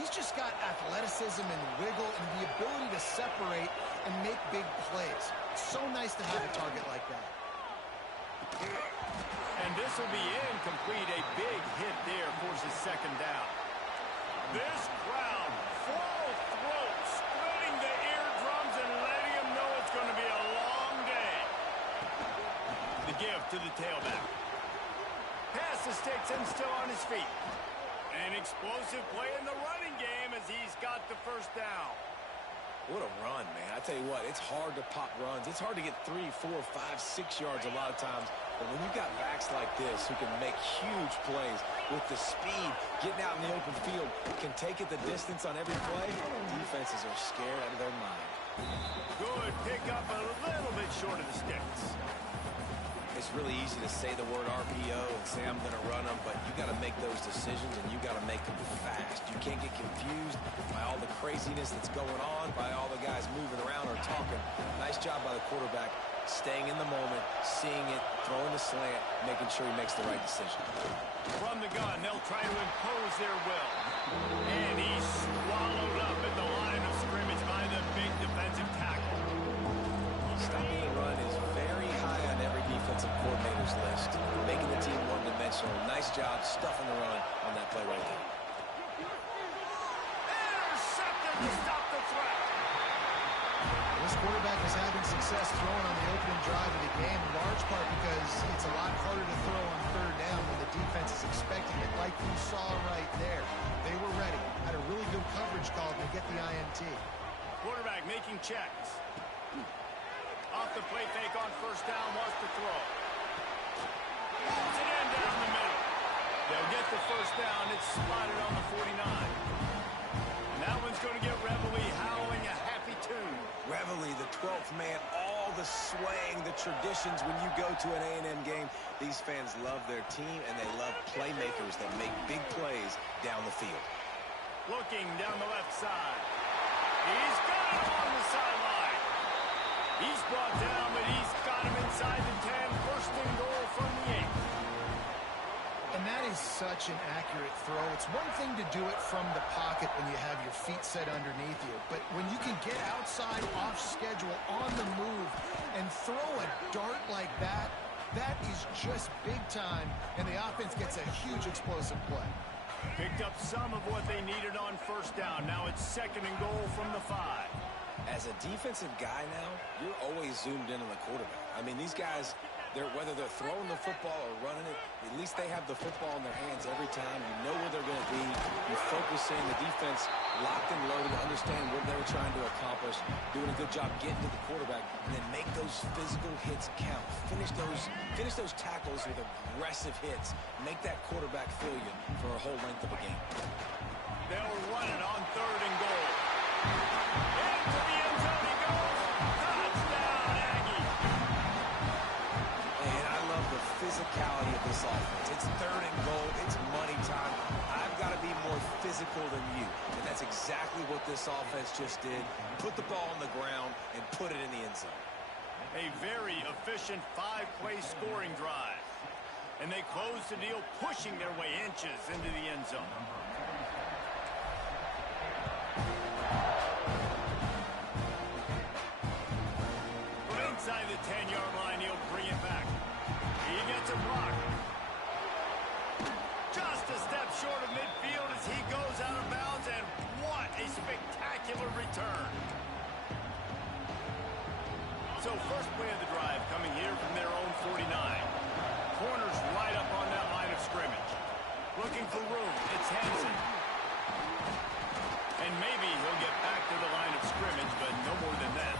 He's just got athleticism and wiggle and the ability to separate and make big plays. It's so nice to have a target like that. And this will be incomplete. A big hit there forces second down. This crowd, full throat, splitting the eardrums and letting him know it's going to be a long day. The give to the tailback. Pass the sticks and still on his feet. An explosive play in the running game as he's got the first down. What a run, man. I tell you what, it's hard to pop runs. It's hard to get 3, 4, 5, 6 yards a lot of times. But when you've got backs like this who can make huge plays with the speed, getting out in the open field, can take it the distance on every play, defenses are scared out of their mind. Good pickup, a little bit short of the sticks. It's really easy to say the word RPO and say I'm going to run them, but you got to make those decisions and you got to make them fast. You can't get confused by all the craziness that's going on, by all the guys moving around or talking. Nice job by the quarterback, staying in the moment, seeing it, throwing the slant, making sure he makes the right decision. From the gun, they'll try to impose their will. And he's swallowed up at the line of scrimmage by the big defensive tackle. Stopping the run is very high on every defensive coordinator's list. Making the team one-dimensional. Nice job stuffing the run on that play right there. Intercepted to stop the threat. This quarterback is having success throwing on the opening drive of the game, in large part because it's a lot harder to throw on third down when the defense is expecting it, like you saw right there. They were ready. Had a really good coverage call to get the INT. Quarterback making checks. Off the play fake on first down, wants to throw. Moves it in down the middle. They'll get the first down. It's spotted on the 49. And that one's going to get Reveille howling a happy tune. Reveille, the 12th man, all the swaying, the traditions when you go to an A&M game. These fans love their team, and they love playmakers that make big plays down the field. Looking down the left side. He's got it on the sideline. He's brought down, but he's got him inside the 10. First and goal from the 8. And that is such an accurate throw. It's one thing to do it from the pocket when you have your feet set underneath you, but when you can get outside, off schedule, on the move, and throw a dart like that, that is just big time, and the offense gets a huge explosive play. Picked up some of what they needed on first down. Now it's second and goal from the 5. As a defensive guy now, you're always zoomed in on the quarterback. I mean, these guys, whether they're throwing the football or running it, at least they have the football in their hands every time. You know where they're going to be. You focus in, the defense locked and loaded, understand what they were trying to accomplish, doing a good job getting to the quarterback, and then make those physical hits count. Finish those tackles with aggressive hits. Make that quarterback feel you for a whole length of a game. They'll run it on third and goal. Into the end zone he goes. Touchdown, Aggie. And I love the physicality of this offense. It's third and goal. It's money time. I've got to be more physical than you. And that's exactly what this offense just did. Put the ball on the ground and put it in the end zone. A very efficient 5-play scoring drive. And they close the deal, pushing their way inches into the end zone. Inside the 10-yard line, he'll bring it back. He gets a block. Just a step short of midfield as he goes out of bounds, and what a spectacular return. So first play of the drive coming here from their own 49. Corners right up on that line of scrimmage. Looking for room, it's Hansen. And maybe he'll get back to the line of scrimmage, but no more than that.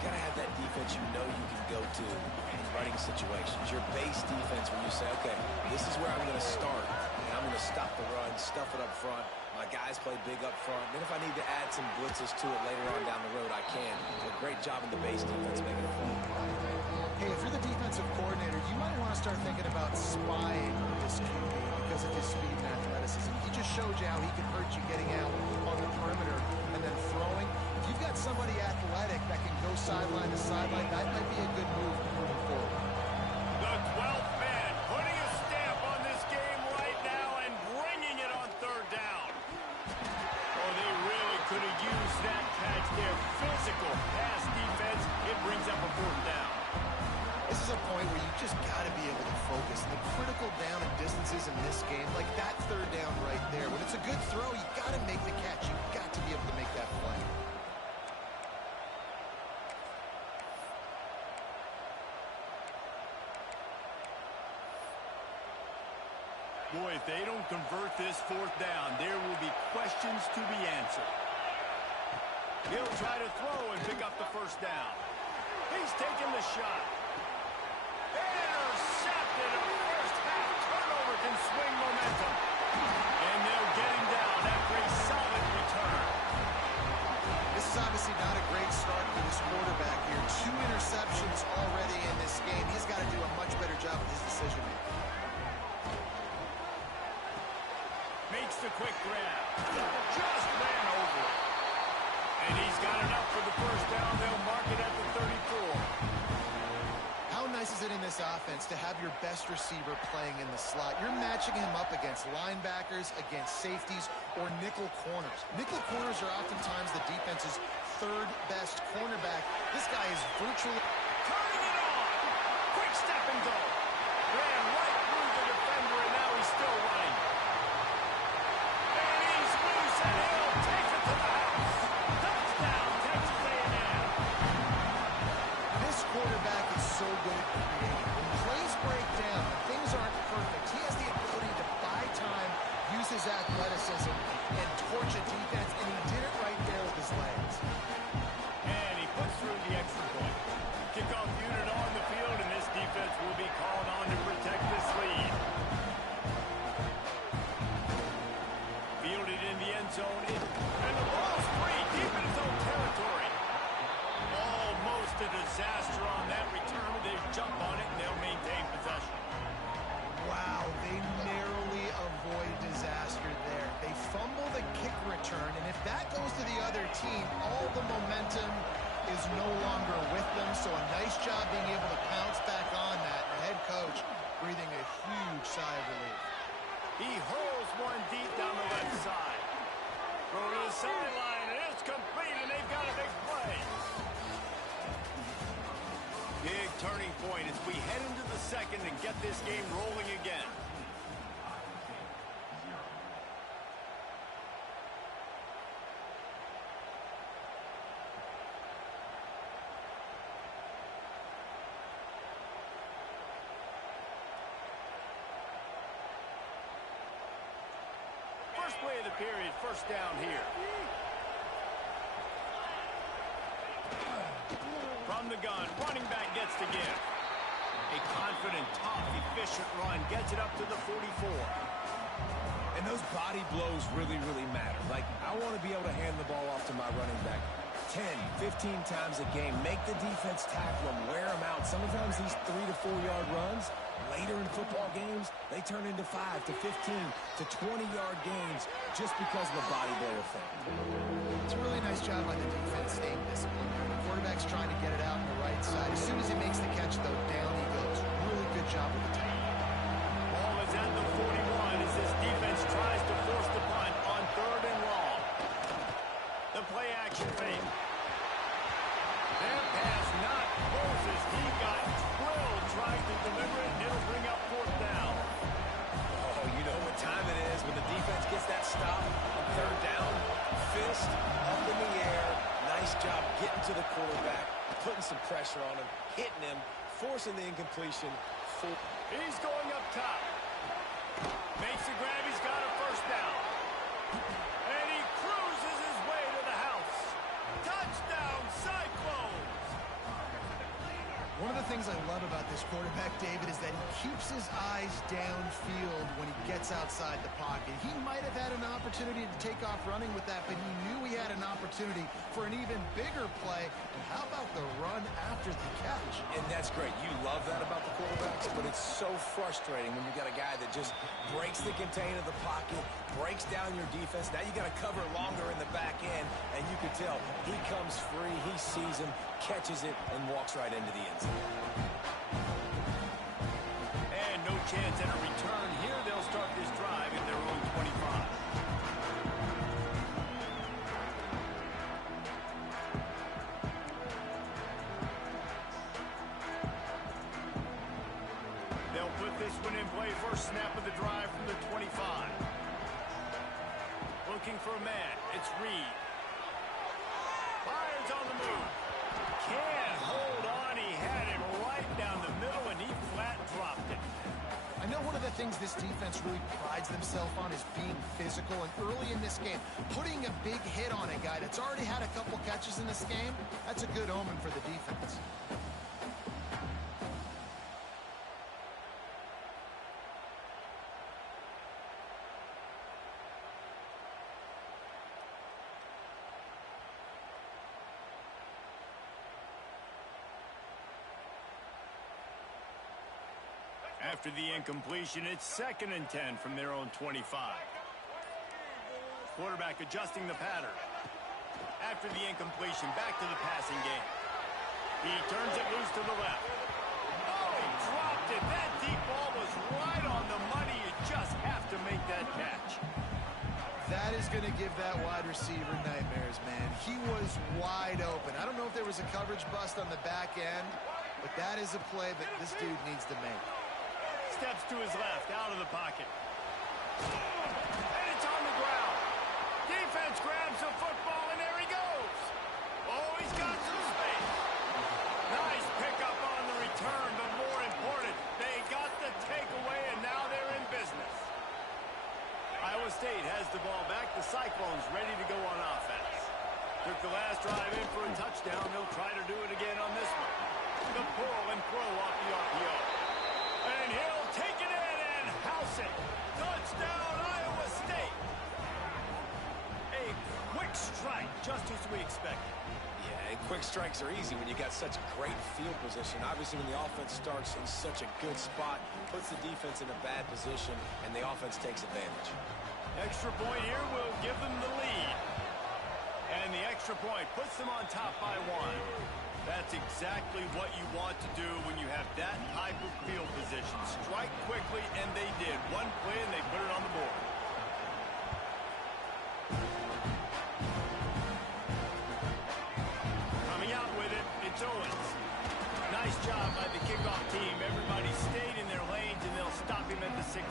Got to have that defense you know you can go to in running situations. Your base defense when you say, okay, this is where I'm going to start, and I'm going to stop the run, stuff it up front. My guys play big up front. Then if I need to add some blitzes to it later on down the road, I can. A great job in the base defense making it fun. Hey, if you're the defensive coordinator, you might want to start thinking about spying this QB because of his speed and athleticism. He just showed you how he can hurt you getting out on the perimeter and then throwing. If you've got somebody athletic that can go sideline to sideline, that might be a good move moving forward. The 12th man putting a stamp on this game right now and bringing it on third down. physical pass defense. It brings up a fourth down. This is a point where you just got to be able to focus. And the critical down and distances in this game, like that third down right there, when it's a good throw, you got to make the catch. You got to be able to make that play. Boy, if they don't convert this fourth down, there will be questions to be answered. He'll try to throw and pick up the first down. He's taking the shot. Intercepted. A first half turnover can swing momentum. And they'll get him down after a solid return. This is obviously not a great start for this quarterback here. 2 interceptions already in this game. He's got to do a much better job with his decision-making. Makes the quick grab. Just ran over it. And he's got enough for the first down. They'll mark it at the 34. How nice is it in this offense to have your best receiver playing in the slot? You're matching him up against linebackers, against safeties, or nickel corners. Nickel corners are oftentimes the defense's third best cornerback. This guy is virtually Turning it on. Quick step and go. Ran right through the defender, and now he's still running. And he's loose, and he'll take it to the house. Touchdown, Texas A&M. This quarterback is so good at creating. When plays break down, when things aren't perfect, he has the ability to buy time, use his athleticism, and torch a defense, and he did it right there with his legs. And he puts through the extra point. Kickoff unit on the field, and this defense will be called on to protect this lead. Fielded in the end zone, and the ball's free, deep in his own territory. Almost a disaster on that return. They jump on it, and they'll maintain possession. Wow, they narrowly avoid disaster there. They fumble the kick return, and if that goes to the other team, all the momentum is no longer with them, so a nice job being able to pounce back on that. The head coach breathing a huge sigh of relief. He hurls one deep down the left side. Throw to the sideline, and it's complete, and they've got a big play. Big turning point as we head into the second and get this game rolling again. First play of the period, first down here. From the gun, running back gets to give. A confident, tough, efficient run gets it up to the 44. And those body blows really, really matter. Like, I want to be able to hand the ball off to my running back 10, 15 times a game. Make the defense tackle them, wear them out. Sometimes these 3 to 4 yard runs, later in football games, they turn into 5 to 15 to 20-yard gains just because of the body blow effect. It's a really nice job by the defense staying disciplined. The quarterback's trying to get it out on the right side. As soon as he makes the catch, though, down he goes. Really good job with the tackle. Ball is at the 41 as this defense tries to force the punt on third and long. The play action fake. Their pass not Moses. He got drilled trying to deliver it, and it'll bring up fourth down. Oh, you know what time it is when the defense gets that stop on third down. Fist up in the air. Nice job getting to the quarterback, putting some pressure on him, hitting him, forcing the incompletion. He's going up top. Makes the grab. He's got a first down. And he cruises his way to the house. Touchdown, Cyclones! One of the things I love about this quarterback, David, is that he keeps his eyes downfield when he gets outside the pocket. He might have had an opportunity to take off running with that, but he knew he had an opportunity for an even bigger play. And how about the run after the catch? And that's great. You love that about the quarterbacks, but it's so frustrating when you got a guy that just breaks the contain of the pocket, breaks down your defense. Now you got to cover longer in the back end, and you can tell he comes free, he sees him, catches it, and walks right into the end zone. And no chance at a return here. They'll start this drive in their own 25. first snap of the drive from the 25. Looking for a man. It's Reed. Fires on the move. Can't hold on. He had it right down the middle, and he flat dropped it. I know one of the things this defense really prides themselves on is being physical, and early in this game, putting a big hit on a guy that's already had a couple catches in this game, that's a good omen for the defense. After the incompletion, it's 2nd and 10 from their own 25. Quarterback adjusting the pattern. After the incompletion, back to the passing game. He turns it loose to the left. Oh, he dropped it. That deep ball was right on the money. You just have to make that catch. That is going to give that wide receiver nightmares, man. He was wide open. I don't know if there was a coverage bust on the back end, but that is a play that this dude needs to make. Steps to his left, out of the pocket. And it's on the ground. Defense grabs the football, and there he goes. Oh, he's got some space. Nice pickup on the return, but more important, they got the takeaway, and now they're in business. Iowa State has the ball back. The Cyclones ready to go on offense. Took the last drive in for a touchdown. They'll try to do it again on this one. The pull and throw off the RPO. And he'll take it in and house it. Touchdown, Iowa State. A quick strike, just as we expected. Yeah, quick strikes are easy when you got such a great field position. Obviously, when the offense starts in such a good spot, puts the defense in a bad position, and the offense takes advantage. Extra point here will give them the lead. And the extra point puts them on top by 1. That's exactly what you want to do when you have that type of field position. Strike quickly, and they did. One play, and they put it on the board. Coming out with it, it's Owens. Nice job by the kickoff team. Everybody stayed in their lanes, and they'll stop him at the 16.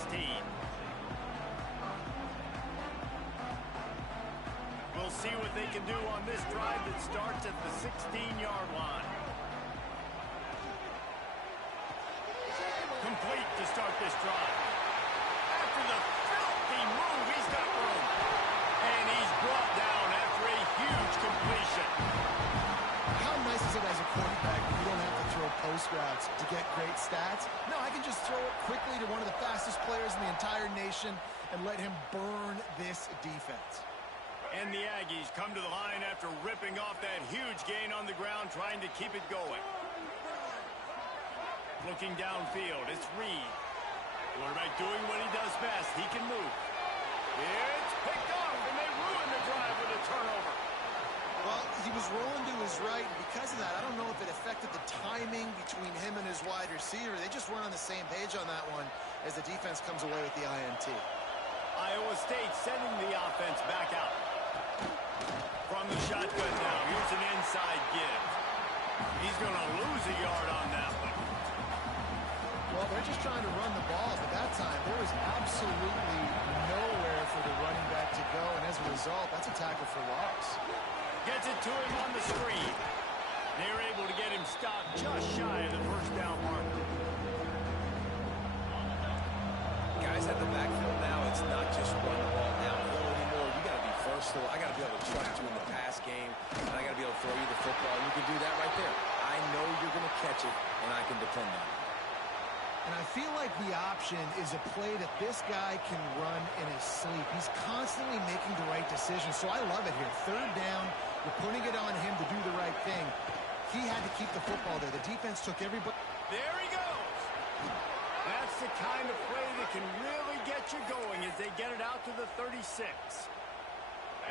We'll see what they can do on this drive that starts at the 16-yard line. Complete to start this drive. After the filthy move, he's got room. And he's brought down after a huge completion. How nice is it as a quarterback when you don't have to throw post routes to get great stats? No, I can just throw it quickly to one of the fastest players in the entire nation and let him burn this defense. And the Aggies come to the line after ripping off that huge gain on the ground, trying to keep it going. Looking downfield, it's Reed. Quarterback doing what he does best. He can move. It's picked off, and they ruin the drive with a turnover. Well, he was rolling to his right, and because of that, I don't know if it affected the timing between him and his wide receiver. They just weren't on the same page on that one as the defense comes away with the INT. Iowa State sending the offense back out. From the shotgun now, here's an inside give. He's going to lose a yard on that one. Well, they're just trying to run the ball, but that time there was absolutely nowhere for the running back to go, and as a result, that's a tackle for loss. Gets it to him on the screen. They're able to get him stopped just shy of the first down marker. Guys at the backfield now, it's not just run the ball downhill anymore. You got to be versatile. I got to be able to trust you in the pass game, and I got to be able to throw you the football, and you can do that right there. I know you're going to catch it, and I can depend on it. And I feel like the option is a play that this guy can run in his sleep. He's constantly making the right decision, so I love it here. Third down, you're putting it on him to do the right thing. He had to keep the football there. The defense took everybody. There he goes. That's the kind of play that can really get you going as they get it out to the 36.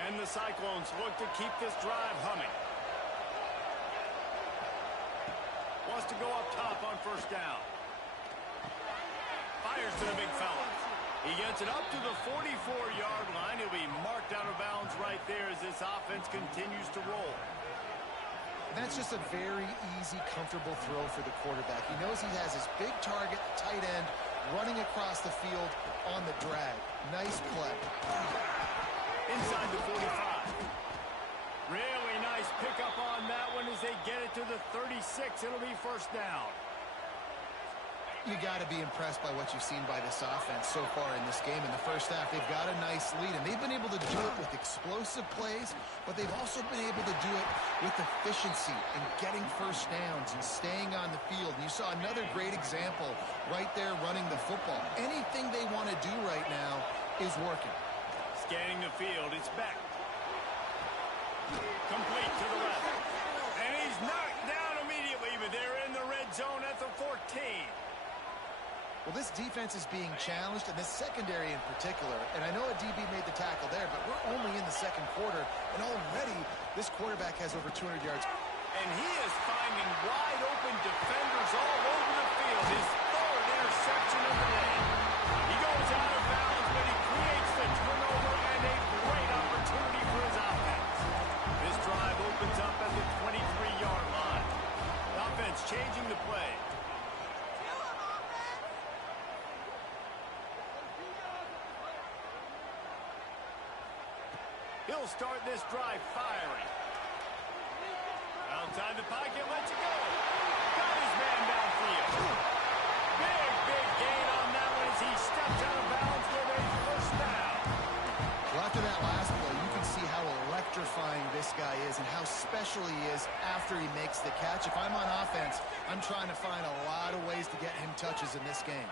And the Cyclones look to keep this drive humming. Wants to go up top on first down. Fires to the big fella. He gets it up to the 44-yard line. He'll be marked out of bounds right there as this offense continues to roll. That's just a very easy, comfortable throw for the quarterback. He knows he has his big target, tight end, running across the field on the drag. Nice play. Inside the 45. Really nice pickup on that one as they get it to the 36. It'll be first down. You got to be impressed by what you've seen by this offense so far in this game. In the first half, they've got a nice lead, and they've been able to do it with explosive plays, but they've also been able to do it with efficiency and getting first downs and staying on the field. And you saw another great example right there running the football. Anything they want to do right now is working. Scanning the field, it's back. Complete to the left. And he's knocked down immediately, but they're in the red zone at the 14. Well, this defense is being challenged, and this secondary in particular. And I know a DB made the tackle there, but we're only in the second quarter, and already this quarterback has over 200 yards. And he is finding wide open defenders all over the field. His third interception of the day. He goes out of bounds, but he creates the turnover and a great opportunity for his offense. This drive opens up at the 23-yard line. The offense changing the play. He'll start this drive firing. Outside the pocket, lets it go. Got his man downfield. Big gain on that one as he steps out of bounds with a first down. Well, after that last play, you can see how electrifying this guy is and how special he is after he makes the catch. If I'm on offense, I'm trying to find a lot of ways to get him touches in this game.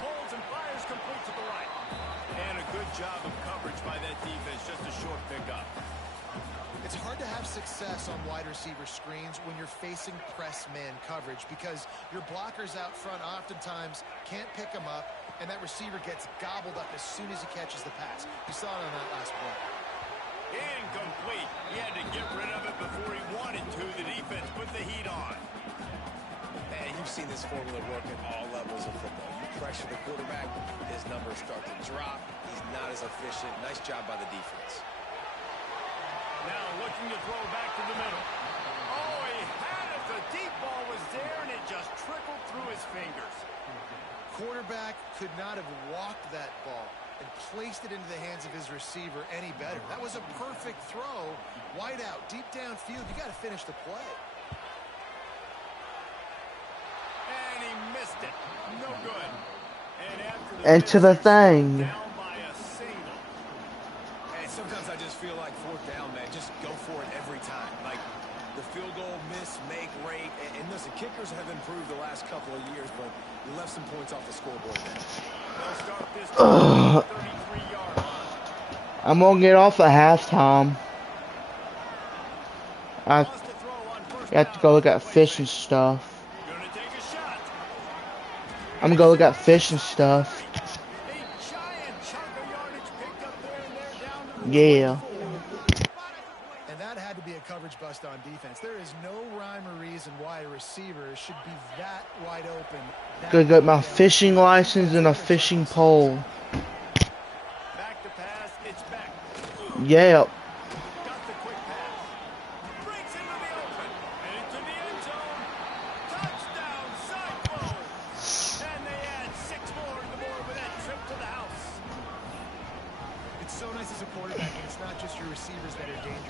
Holds and fires complete to the right. And a good job of coverage by that defense. Just a short pickup. It's hard to have success on wide receiver screens when you're facing press man coverage because your blockers out front oftentimes can't pick them up, and that receiver gets gobbled up as soon as he catches the pass. You saw it on that last play. Incomplete. He had to get rid of it before he wanted to. The defense put the heat on. And you've seen this formula work at all levels of football. You pressure the quarterback, his numbers start to drop. He's not as efficient. Nice job by the defense. Now looking to throw back to the middle. Oh, he had it. The deep ball was there, and it just trickled through his fingers. Quarterback could not have walked that ball and placed it into the hands of his receiver any better. That was a perfect throw. Wide out, deep downfield. You got to finish the play. And he missed it. No good. And after the And to the thing. down by a single. And sometimes I just feel like fourth down, man. Just go for it every time. Like the field goal, miss, make, rate. And listen, kickers have improved the last couple of years, but you left some points off the scoreboard there. They'll start this drive at the 33-yard line. I'm gonna get off at halftime. I Wants to throw on first have to down. go look at fish and stuff. Gonna take a shot. I'm gonna go look at fish and stuff. A giant chunk of yardage picked up there, and they're down to the Yeah. 24. And that had to be a coverage bust on defense. There is no rhyme or reason why a receiver should be that wide open. Go get my fishing license and a fishing pole. Back to pass, it's back. Yep. Got the quick pass. Breaks into the open. And into the end zone. Touchdown, Cyclones. And they add 6 more to the board with that trip to the house. It's so nice as a quarterback, and it's not just your receivers that are dangerous.